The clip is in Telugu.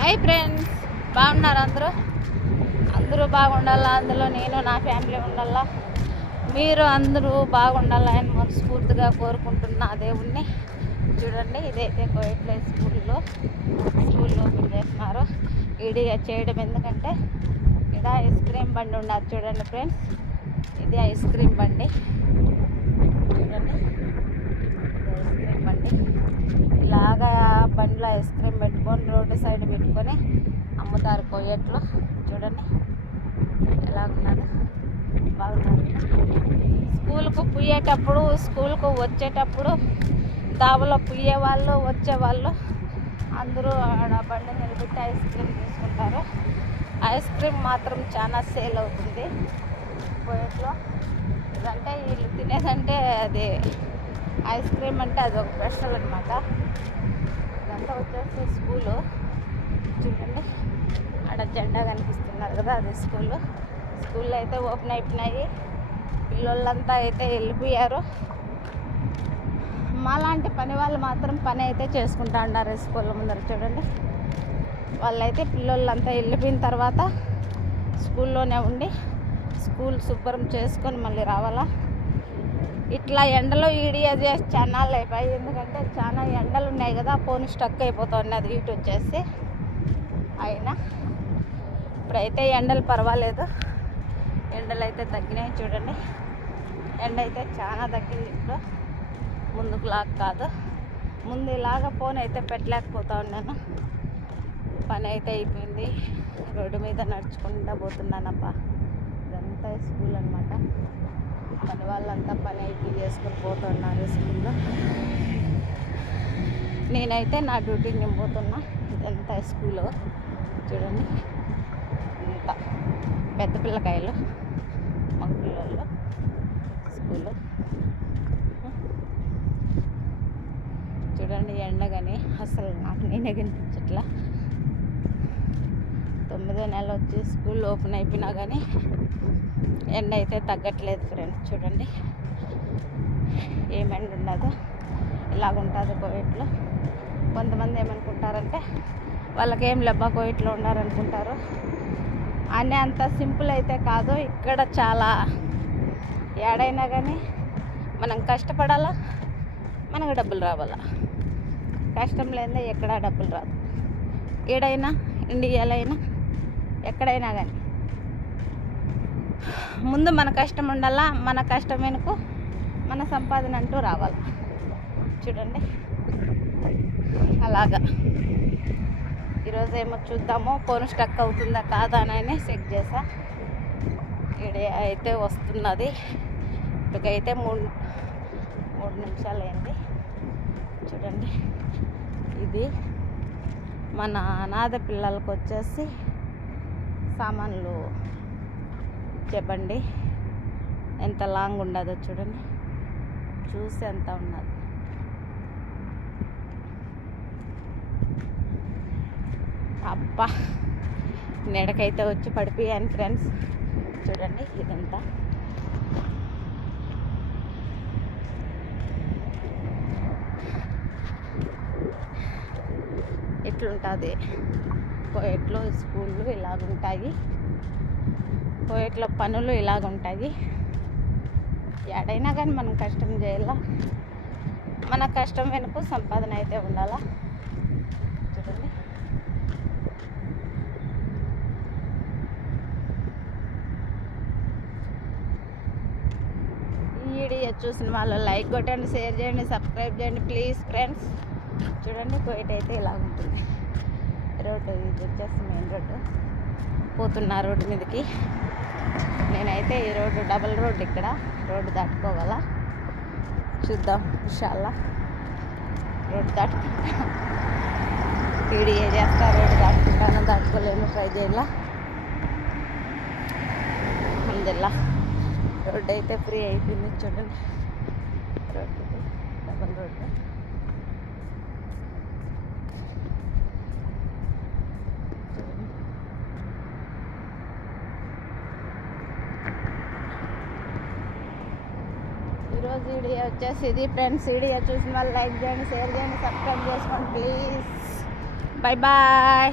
హాయ్ ఫ్రెండ్స్, బాగున్నారు అందరూ బాగుండాలా. అందులో నేను నా ఫ్యామిలీ ఉండాలా. మీరు అందరూ బాగుండాలా అని మనస్ఫూర్తిగా కోరుకుంటున్నా దేవుణ్ణి. చూడండి, ఇదైతే కోయిట్లే స్కూల్ ఓపెన్ చేస్తున్నారు. ఇది చేయడం ఎందుకంటే ఇక్కడ ఐస్ క్రీమ్ బండి ఉన్నది. చూడండి ఫ్రెండ్స్, ఇది ఐస్ క్రీమ్ బండి. చూడండి, ఐస్ క్రీమ్ బండి ఇలాగా బండిలో ఐస్ క్రీమ్ పెట్టుకొని రోడ్డు సైడ్ పెట్టుకొని అమ్ముతారు కోయట్లో. చూడండి ఎలా ఉన్నది, బాగున్నది. స్కూల్కు పుయ్యేటప్పుడు, స్కూల్కు వచ్చేటప్పుడు దాబలో పుయ్యే వాళ్ళు వచ్చేవాళ్ళు అందరూ ఆడ బండి నిలబెట్టి ఐస్ క్రీమ్ తీసుకుంటారు. ఐస్ క్రీమ్ మాత్రం చాలా సేల్ అవుతుంది కోయట్లో. ఇదంటే వీళ్ళు తినేదంటే అది ఐస్ క్రీమ్ అంటే అది ఒక స్పెషల్ అనమాట. ఇదంతా వచ్చేసి స్కూలు. చూడండి, ఆడ జెండా కనిపిస్తున్నారు కదా, అది స్కూల్లో అయితే ఓపెన్ అయిపోయినాయి. పిల్లలంతా అయితే వెళ్ళిపోయారు. మాలాంటి పని వాళ్ళు మాత్రం పని అయితే చేసుకుంటా ఉన్నారు స్కూల్ ముందర. చూడండి, వాళ్ళైతే పిల్లలంతా వెళ్ళిపోయిన తర్వాత స్కూల్లోనే ఉండి స్కూల్ శుభ్రం చేసుకొని మళ్ళీ రావాలా. ఇట్లా ఎండలో వీడియో చేసి చాలా అయిపోయి, ఎందుకంటే చాలా ఎండలు ఉన్నాయి కదా, ఫోన్ స్టక్ అయిపోతుంది అది హీట్ వచ్చేసి. అయినా ఇప్పుడైతే ఎండలు పర్వాలేదు, ఎండలు అయితే తగ్గినాయి. చూడండి, ఎండ అయితే చాలా తగ్గింది ఇప్పుడు, ముందుకులాగా కాదు. ముందు ఇలాగా ఫోన్ అయితే పెట్టలేకపోతా ఉన్నాను. పని అయితే అయిపోయింది, రోడ్డు మీద నడుచుకుంటూ పోతున్నానబ్బా. ఇదంతా స్కూల్ అనమాట. పని వాళ్ళంతా పని అయితే చేసుకొని పోతున్నారు స్కూల్లో. నేనైతే నా డ్యూటీకి నేను పోతున్నా. ఇదంతా స్కూలు. చూడండి, ఇంత పెద్ద పిల్లకాయలు, మగ పిల్లలు స్కూలు. చూడండి, ఎండగానే అసలు నాకు నేనే కనిపించట్లా. 9వ నెల వచ్చి స్కూల్ ఓపెన్ అయిపోయినా కానీ ఎండ అయితే తగ్గట్లేదు ఫ్రెండ్స్. చూడండి ఏం ఎండ ఉండదు, ఇలాగుంటుంది కోవిట్లో. కొంతమంది ఏమనుకుంటారంటే వాళ్ళకేం లెబ్బా కోవిట్లో ఉండారనుకుంటారు. అని అంత సింపుల్ అయితే కాదు. ఇక్కడ చాలా ఏడైనా కానీ మనం కష్టపడాలా, మనకు డబ్బులు రావాలా. కష్టం లేదే ఎక్కడా డబ్బులు రాదు. ఏడైనా ఇండియాలో అయినా ఎక్కడైనా కానీ ముందు మన కష్టం ఉండాలా, మన కష్టం వెనుక మన సంపాదన అంటూ రావాలి. చూడండి అలాగా. ఈరోజు ఏమో చూద్దాము, ఫోన్ స్టక్ అవుతుందా కాదా అని చెక్ చేసా. ఈడే అయితే వస్తున్నది. ఇప్పటికైతే మూడు నిమిషాలు అయింది. చూడండి, ఇది మన అనాథ పిల్లలకు వచ్చేసి సామాన్లు చెప్పండి. ఎంత లాంగ్ ఉండదో చూడండి, చూసి ఎంత ఉన్నది. అబ్బా, నెడకైతే వచ్చి పడిపోయాను ఫ్రెండ్స్. చూడండి ఇదంతా. ఇట్లుంటుంది కోయట్లో స్కూళ్ళు, ఇలాగుంటాయి కోయట్లో పనులు, ఇలాగుంటాయి. ఎడైనా కానీ మనం కష్టం చేయాలా, మన కష్టం వెనుక సంపాదన అయితే ఉండాలా. చూడండి, ఈ వీడియో చూసిన వాళ్ళు లైక్ కొట్టండి, షేర్ చేయండి, సబ్స్క్రైబ్ చేయండి ప్లీజ్ ఫ్రెండ్స్. చూడండి, కోయిట్ అయితే ఇలా ఉంటుంది. రోడ్డు ఇది వచ్చేసి మెయిన్ రోడ్డు. పోతున్నా రోడ్డు మీదకి. నేనైతే ఈ రోడ్డు డబల్ రోడ్డు, ఇక్కడ రోడ్డు దాటుకోవాలా. చూద్దాం ఇన్షాల్లా. రోడ్డు దాటుకుంటా వీడియో చేస్తా. రోడ్డు దాటుకుంటాను, దాటుకోలేను, ట్రై చేయాల. అల్హమ్దులిల్లాహ్ రోడ్డు అయితే ఫ్రీ అయిపోయింది. చూడండి, రోడ్డు డబల్ రోడ్డు. ఈరోజు వీడియో వచ్చేసి ఇది ఫ్రెండ్స్. వీడియో చూసిన వాళ్ళు లైక్ చేయండి, షేర్ చేయండి, సబ్స్క్రైబ్ చేసుకోండి ప్లీజ్. Bye bye.